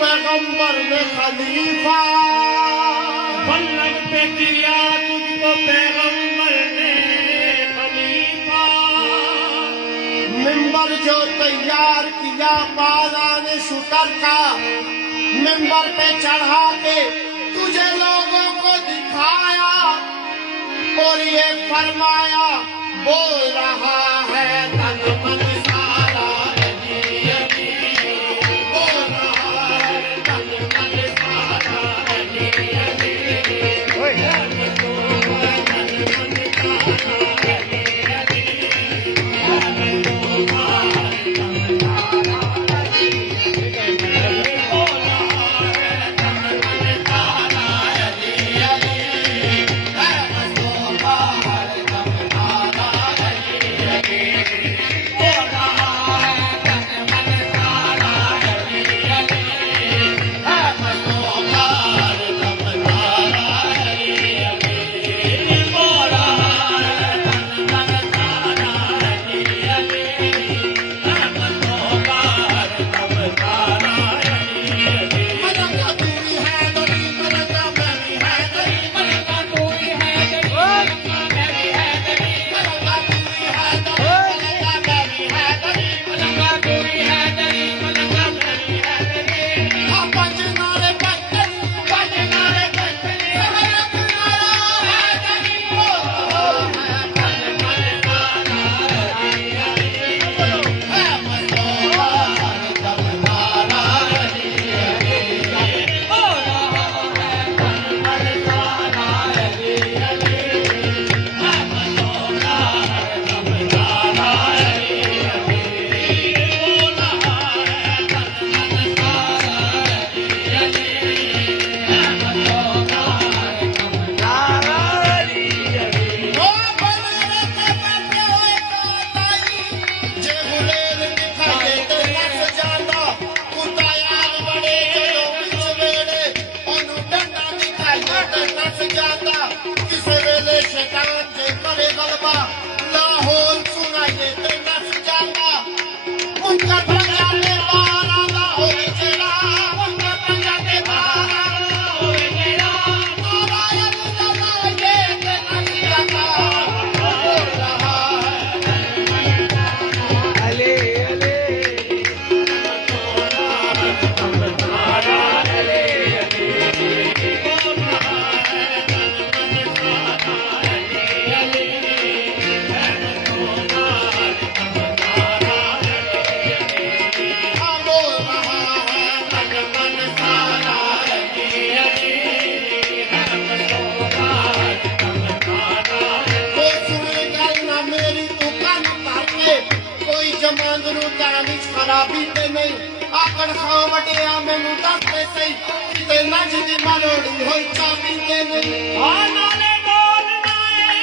पैगंबर ने खलीफा पल्लव पे किया तुझको पैगंबर ने खलीफा। मिंबर जो तैयार किया बाला ने शुतर का, मिंबर पे चढ़ा के तुझे लोगों को दिखाया और ये फरमाया बोल रहा है तन मन सारा अली अली, बोल रहा है तन मन सारा अली अली, तन मन सारा खराबी ते नहीं आकड़ खावटिया मैनू दसते सही किते नज दी मरोड़ी होई चाबी ते नहीं नाले बोलना है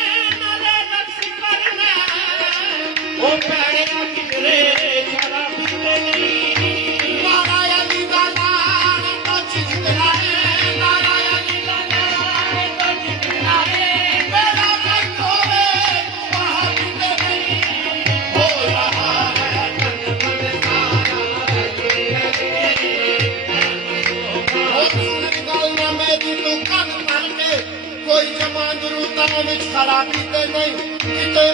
नाले नक्श करना है ओ पैड़े किधरे शराबी ते नहीं नारायण दी दान तो चितना है नारायण दी दान तो चितना है मेरा मन खोवे वहां भी ते नहीं हो रहा है कोई जमांदरू तां विच खराबी ते नहीं किते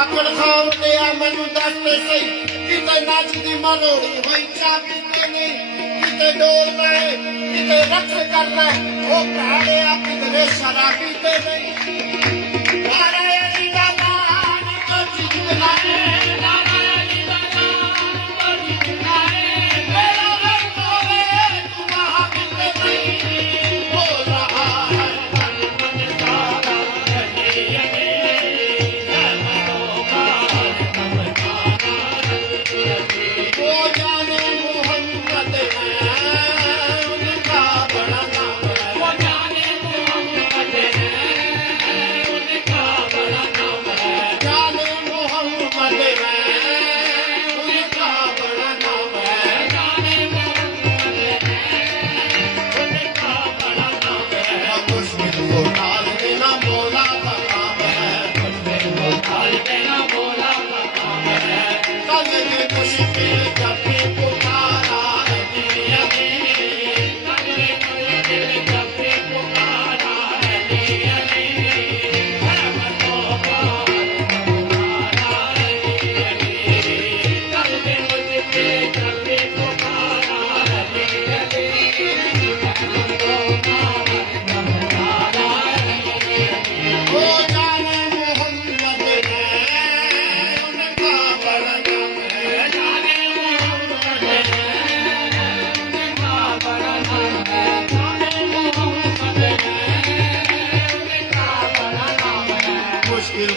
आकड़ खावते आ मैनू दसते सही किते नच दी मरोड़ी होई चाबी ते नहीं किते डोलना है किते रक्स करना है ओ भैड़े आ किधरे शराबी ते नहीं नारायण दी दान तो चितना है नारायण दी दान तो चितना है मेरा मन खोवे तू वहां भी ते नहीं हो रहा है वो जाने मोहम्मद है उनका बड़ा नाम है वो जाने मोहम्मद है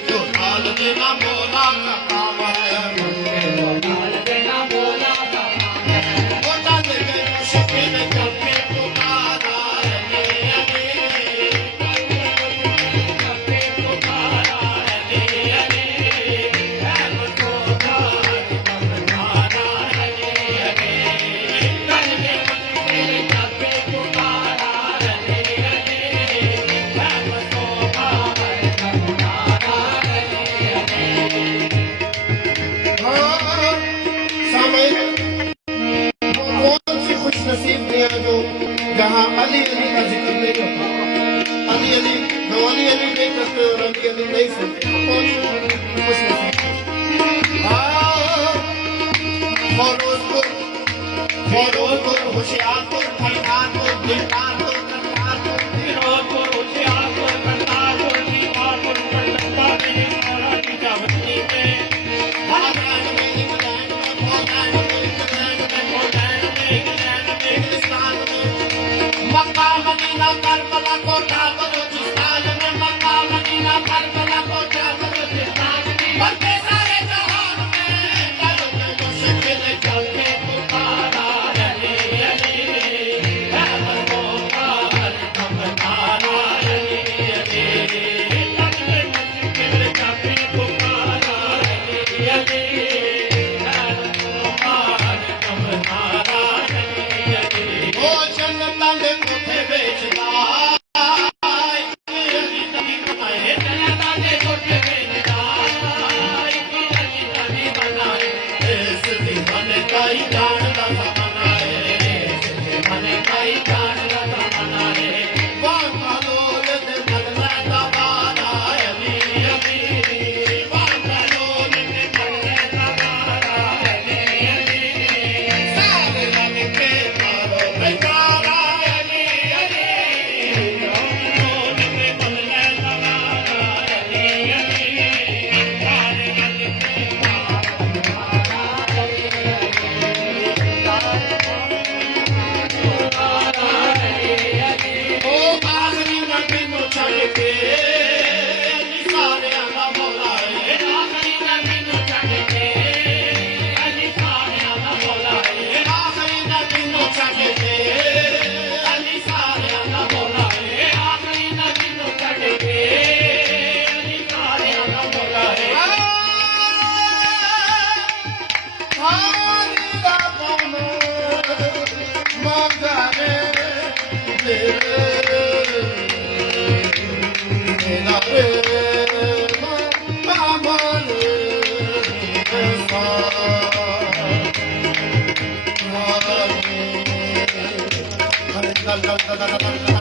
को डाल देना बोला का काम है डाल देना बोला का काम है वो डाल के मुश्किल जब में पुकारा रे रे कपे पुकारा रे रे है मुझको दार कमनारा रे रे कल के मुझसे कपे पुकारा रे रे है मुझको दार कमनारा रे रे हाँ, समय वो कौन सी खुश नसीब दुनिया जो जहाँ अली अली का जिक्र नहीं होता अली अली जो अली अली नहीं करते और अली अली नहीं सुनते कौन सी खुश नसीब हाँ फौरोजपुर होशियारपुर फरहानपुर दिलदारपुर करतारपुर फिरोजपुर होशियारपुर करतारपुर दीवारपुर पंडप्पा में महारानी का बस्ती में हॉलैंड में इंग्लैंड में पोलैंड में इंग्लैंड में पोलैंड में इंग्लैंड में हिंदुस्तान में Mecca Medina Karbala Quetta Balochistan में Mecca Medina Karbala Quetta Balochistan में बल्कि सारे जहान में डालो के मुश्किल चल के पुकारा रे रे है मुझको दार कमनारा रे रे कल के मुझसे कपे पुकारा रे रे है मुझको दार कमनारा रे रे ओ जन्नत दे कोठे बेचदा da da da da da